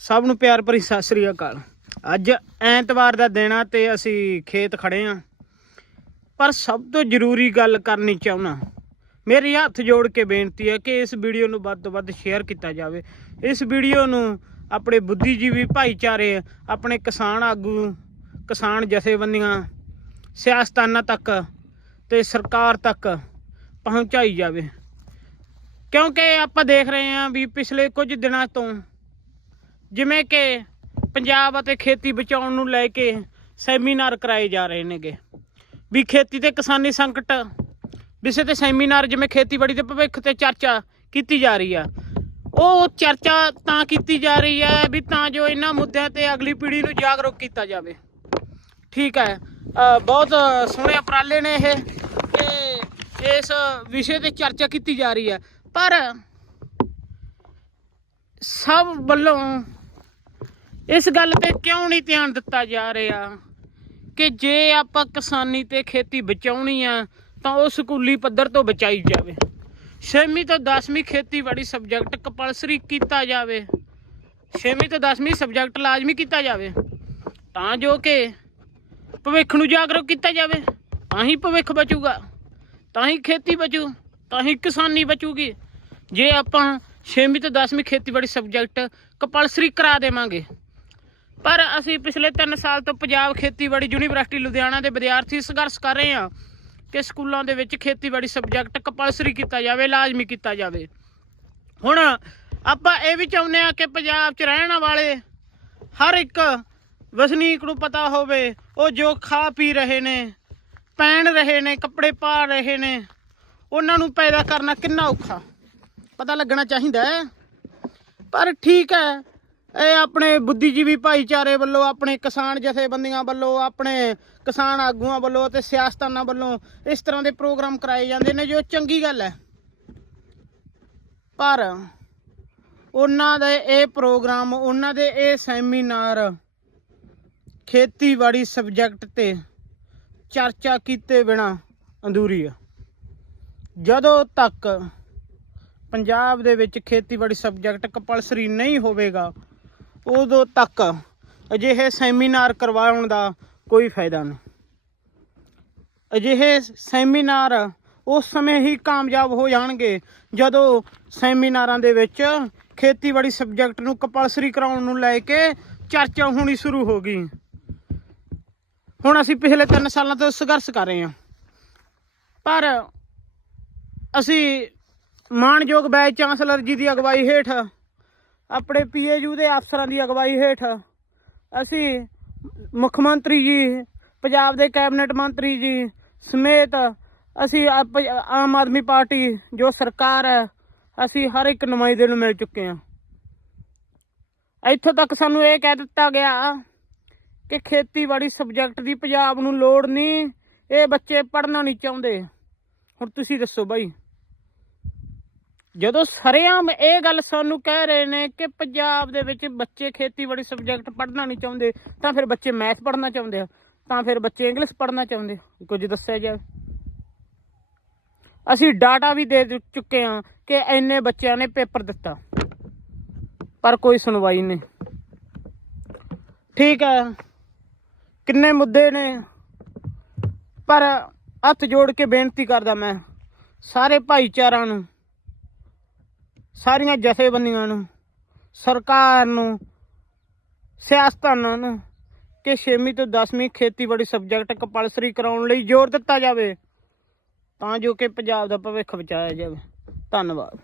ਸਭ ਨੂੰ ਪਿਆਰ ਭਰੀ ਸਤਿ ਸ੍ਰੀ ਅਕਾਲ। ਅੱਜ ਐਤਵਾਰ ਦਾ ਦਿਨ ਆ ਤੇ ਅਸੀਂ ਖੇਤ ਖੜੇ ਆ। ਪਰ ਸਭ ਤੋਂ ਜ਼ਰੂਰੀ ਗੱਲ ਕਰਨੀ ਚਾਹੁੰਦਾ, ਮੇਰੀ ਹੱਥ ਜੋੜ ਕੇ ਬੇਨਤੀ ਹੈ ਕਿ ਇਸ ਵੀਡੀਓ ਨੂੰ ਵੱਧ ਤੋਂ ਵੱਧ ਸ਼ੇਅਰ ਕੀਤਾ ਜਾਵੇ। ਇਸ ਵੀਡੀਓ ਨੂੰ ਆਪਣੇ ਬੁੱਧੀਜੀਵੀ ਭਾਈਚਾਰੇ, ਆਪਣੇ ਕਿਸਾਨ ਆਗੂ, ਕਿਸਾਨ ਜਥੇਬੰਦੀਆਂ, ਸਿਆਸਤਾਨਾਂ ਤੱਕ ਤੇ ਸਰਕਾਰ ਤੱਕ ਪਹੁੰਚਾਈ ਜਾਵੇ। ਕਿਉਂਕਿ ਆਪਾਂ ਦੇਖ ਰਹੇ ਹਾਂ ਵੀ ਪਿਛਲੇ ਕੁਝ ਦਿਨਾਂ ਤੋਂ ਜਿਵੇਂ ਕਿ ਪੰਜਾਬ ਅਤੇ ਖੇਤੀ ਬਚਾਉਣ ਨੂੰ ਲੈ ਕੇ ਸੈਮੀਨਾਰ ਕਰਾਏ ਜਾ ਰਹੇ ਨੇਗੇ। ਵੀ ਖੇਤੀ ਤੇ ਕਿਸਾਨੀ ਸੰਕਟ, ਵਿਸ਼ੇ ਤੇ ਸੈਮੀਨਾਰ ਜਿਵੇਂ ਖੇਤੀਬਾੜੀ ਦੇ ਭਵਿੱਖ ਤੇ ਚਰਚਾ ਕੀਤੀ ਜਾ ਰਹੀ ਆ। ਉਹ ਚਰਚਾ ਤਾਂ ਕੀਤੀ ਜਾ ਰਹੀ ਹੈ ਵੀ ਤਾਂ ਜੋ ਇਹਨਾਂ ਮੁੱਦਿਆਂ ਤੇ ਅਗਲੀ ਪੀੜ੍ਹੀ ਨੂੰ ਜਾਗਰੂਕ ਕੀਤਾ ਜਾਵੇ। ਠੀਕ ਹੈ ਬਹੁਤ ਸੋਹਣੇ ਉਪਰਾਲੇ ਨੇ ਇਹ ਕਿ ਇਸ ਵਿਸ਼ੇ ਤੇ ਚਰਚਾ ਕੀਤੀ ਜਾ ਰਹੀ ਹੈ ਪਰ ਸਭ ਵੱਲੋਂ ਇਸ ਗੱਲ ਤੇ ਕਿਉਂ ਨਹੀਂ ਧਿਆਨ ਦਿੱਤਾ ਜਾ ਰਿਹਾ ਕਿ ਜੇ ਆਪਾਂ ਕਿਸਾਨੀ ਤੇ ਖੇਤੀ ਬਚਾਉਣੀ ਆ, ਤਾਂ ਉਹ ਸਕੂਲੀ ਪੱਧਰ ਤੋਂ ਬਚਾਈ ਜਾਵੇ। 6ਵੀਂ ਤੋਂ 10ਵੀਂ ਖੇਤੀਬਾੜੀ ਸਬਜੈਕਟ ਕੰਪਲਸਰੀ ਕੀਤਾ ਜਾਵੇ। 6ਵੀਂ ਤੋਂ 10ਵੀਂ ਸਬਜੈਕਟ ਲਾਜ਼ਮੀ ਕੀਤਾ ਜਾਵੇ। ਤਾਂ ਜੋ ਕਿ ਭਵਿੱਖ ਨੂੰ ਜਾਗਰੂਕ ਕੀਤਾ ਜਾਵੇ। ਤਾਂ ਹੀ ਭਵਿੱਖ ਬਚੂਗਾ। ਤਾਂ ਹੀ ਖੇਤੀ ਬਚੂ, ਤਾਂ ਹੀ ਕਿਸਾਨੀ ਬਚੂਗੀ। ਜੇ ਆਪਾਂ 6ਵੀਂ ਤੋਂ 10ਵੀਂ ਖੇਤੀਬਾੜੀ ਸਬਜੈਕਟ ਕੰਪਲਸਰੀ ਕਰਾ ਦੇਵਾਂਗੇ। ਪਰ ਅਸੀਂ ਪਿਛਲੇ 3 ਸਾਲ ਤੋਂ ਪੰਜਾਬ ਖੇਤੀਬਾੜੀ ਯੂਨੀਵਰਸਿਟੀ ਲੁਧਿਆਣਾ ਦੇ ਵਿਦਿਆਰਥੀ ਸੰਘਰਸ਼ ਕਰ ਰਹੇ ਹਾਂ ਕਿ ਸਕੂਲਾਂ ਦੇ ਵਿੱਚ ਖੇਤੀਬਾੜੀ ਸਬਜੈਕਟ ਕੰਪਲਸਰੀ ਕੀਤਾ ਜਾਵੇ, ਲਾਜ਼ਮੀ ਕੀਤਾ ਜਾਵੇ। ਹੁਣ ਆਪਾਂ ਇਹ ਵੀ ਚਾਹੁੰਦੇ ਆ ਕਿ ਪੰਜਾਬ 'ਚ ਰਹਿਣ ਵਾਲੇ ਹਰ ਇੱਕ ਵਸਨੀਕ ਨੂੰ ਪਤਾ ਹੋਵੇ, ਉਹ ਜੋ ਖਾ ਪੀ ਰਹੇ ਨੇ, ਪਹਿਨ ਰਹੇ ਨੇ, ਕੱਪੜੇ ਪਾ ਰਹੇ ਨੇ, ਉਹਨਾਂ ਨੂੰ ਪੈਦਾ ਕਰਨਾ ਕਿੰਨਾ ਔਖਾ। ਪਤਾ ਲੱਗਣਾ ਚਾਹੀਦਾ ਹੈ। ਪਰ ਠੀਕ ਹੈ ਇਹ ਆਪਣੇ ਬੁੱਧੀਜੀਵੀ ਭਾਈਚਾਰੇ ਵੱਲੋਂ, ਆਪਣੇ ਕਿਸਾਨ ਜਥੇਬੰਦੀਆਂ ਵੱਲੋਂ, ਆਪਣੇ ਕਿਸਾਨ ਆਗੂਆਂ ਵੱਲੋਂ ਤੇ ਸਿਆਸਤਾਨਾਂ ਵੱਲੋਂ ਇਸ ਤਰ੍ਹਾਂ ਦੇ ਪ੍ਰੋਗਰਾਮ ਕਰਾਏ ਜਾਂਦੇ ਨੇ, ਜੋ ਚੰਗੀ ਗੱਲ ਹੈ। ਪਰ ਉਹਨਾਂ ਦੇ ਇਹ ਪ੍ਰੋਗਰਾਮ, ਉਹਨਾਂ ਦੇ ਇਹ ਸੈਮੀਨਾਰ ਖੇਤੀਬਾੜੀ ਸਬਜੈਕਟ ਤੇ ਚਰਚਾ ਕੀਤੇ ਬਿਨਾ ਅਧੂਰੀ ਆ। ਜਦੋਂ ਤੱਕ ਪੰਜਾਬ ਦੇ ਵਿੱਚ ਖੇਤੀਬਾੜੀ ਸਬਜੈਕਟ ਕੰਪਲਸਰੀ ਨਹੀਂ ਹੋਵੇਗਾ ਉਦੋਂ ਤੱਕ ਅਜਿਹੇ ਸੈਮੀਨਾਰ ਕਰਵਾਉਣ ਦਾ ਕੋਈ ਫਾਇਦਾ ਨਹੀਂ। ਅਜਿਹੇ ਸੈਮੀਨਾਰ ਉਸ ਸਮੇਂ ਹੀ ਕਾਮਯਾਬ ਹੋ ਜਾਣਗੇ ਜਦੋਂ ਸੈਮੀਨਾਰਾਂ ਦੇ ਵਿੱਚ ਖੇਤੀਬਾੜੀ ਸਬਜੈਕਟ ਨੂੰ ਕੰਪਲਸਰੀ ਕਰਾਉਣ ਨੂੰ ਲੈ ਕੇ ਚਰਚਾ ਹੋਣੀ ਸ਼ੁਰੂ ਹੋ ਗਈ। ਹੁਣ ਅਸੀਂ ਪਿਛਲੇ 3 ਸਾਲਾਂ ਤੋਂ ਸੰਘਰਸ਼ ਕਰ ਰਹੇ ਹਾਂ। ਪਰ ਅਸੀਂ ਮਾਣਯੋਗ ਵਾਈਸ ਚਾਂਸਲਰ ਜੀ ਦੀ ਅਗਵਾਈ ਹੇਠ ਆਪਣੇ ਪੀਏਯੂ ਦੇ ਅਫਸਰਾਂ ਦੀ ਅਗਵਾਈ ਹੇਠ ਅਸੀਂ ਮੁੱਖ ਮੰਤਰੀ ਜੀ, ਪੰਜਾਬ ਦੇ ਕੈਬਨਿਟ ਮੰਤਰੀ ਜੀ ਸਮੇਤ ਅਸੀਂ ਆਪ- ਆਮ ਆਦਮੀ ਪਾਰਟੀ ਜੋ ਸਰਕਾਰ ਹੈ, ਅਸੀਂ ਹਰ ਇੱਕ ਨੁਮਾਇੰਦੇ ਨੂੰ ਮਿਲ ਚੁੱਕੇ ਹਾਂ। ਇੱਥੋਂ ਤੱਕ ਸਾਨੂੰ ਇਹ ਕਹਿ ਦਿੱਤਾ ਗਿਆ ਕਿ ਖੇਤੀਬਾੜੀ ਸਬਜੈਕਟ ਦੀ ਪੰਜਾਬ ਨੂੰ ਲੋੜ ਨਹੀਂ, ਇਹ ਬੱਚੇ ਪੜ੍ਹਨਾ ਨਹੀਂ ਚਾਹੁੰਦੇ। ਹੁਣ ਤੁਸੀਂ ਦੱਸੋ ਬਾਈ। ਜਦੋਂ ਸਰੇਆਮ ਇਹ ਗੱਲ ਸਾਨੂੰ ਕਹਿ ਰਹੇ ਨੇ ਕਿ ਪੰਜਾਬ ਦੇ ਵਿੱਚ ਬੱਚੇ ਖੇਤੀਬਾੜੀ ਸਬਜੈਕਟ ਪੜ੍ਹਨਾ ਨਹੀਂ ਚਾਹੁੰਦੇ, ਤਾਂ ਫਿਰ ਬੱਚੇ ਮੈਥ ਪੜ੍ਹਨਾ ਚਾਹੁੰਦੇ ਆ, ਤਾਂ ਫਿਰ ਬੱਚੇ ਇੰਗਲਿਸ਼ ਪੜ੍ਹਨਾ ਚਾਹੁੰਦੇ ਕੁਝ ਦੱਸਿਆ ਜਾਵੇ। ਅਸੀਂ ਡਾਟਾ ਵੀ ਦੇ ਚੁੱਕੇ ਹਾਂ ਕਿ ਇੰਨੇ ਬੱਚਿਆਂ ਨੇ ਪੇਪਰ ਦਿੱਤਾ, ਪਰ ਕੋਈ ਸੁਣਵਾਈ ਨਹੀਂ। ਠੀਕ ਹੈ, ਕਿੰਨੇ ਮੁੱਦੇ ਨੇ, ਪਰ ਹੱਥ ਜੋੜ ਕੇ ਬੇਨਤੀ ਕਰਦਾ ਮੈਂ ਸਾਰੇ ਭਾਈਚਾਰਿਆਂ ਨੂੰ ਸਾਰੀਆਂ ਜਥੇਬੰਦੀਆਂ ਨੂੰ, ਸਰਕਾਰ ਨੂੰ ਸਿਆਸਤਦਾਨਾਂ ਨੂੰ ਕਿ 6ਵੀਂ ਤੋਂ 10ਵੀਂ ਖੇਤੀਬਾੜੀ ਸਬਜੈਕਟ ਕੰਪਲਸਰੀ ਕਰਾਉਣ ਲਈ ਜ਼ੋਰ ਦਿੱਤਾ ਜਾਵੇ, ਤਾਂ ਜੋ ਕਿ ਪੰਜਾਬ ਦਾ ਭਵਿੱਖ ਬਚਾਇਆ ਜਾਵੇ। ਧੰਨਵਾਦ।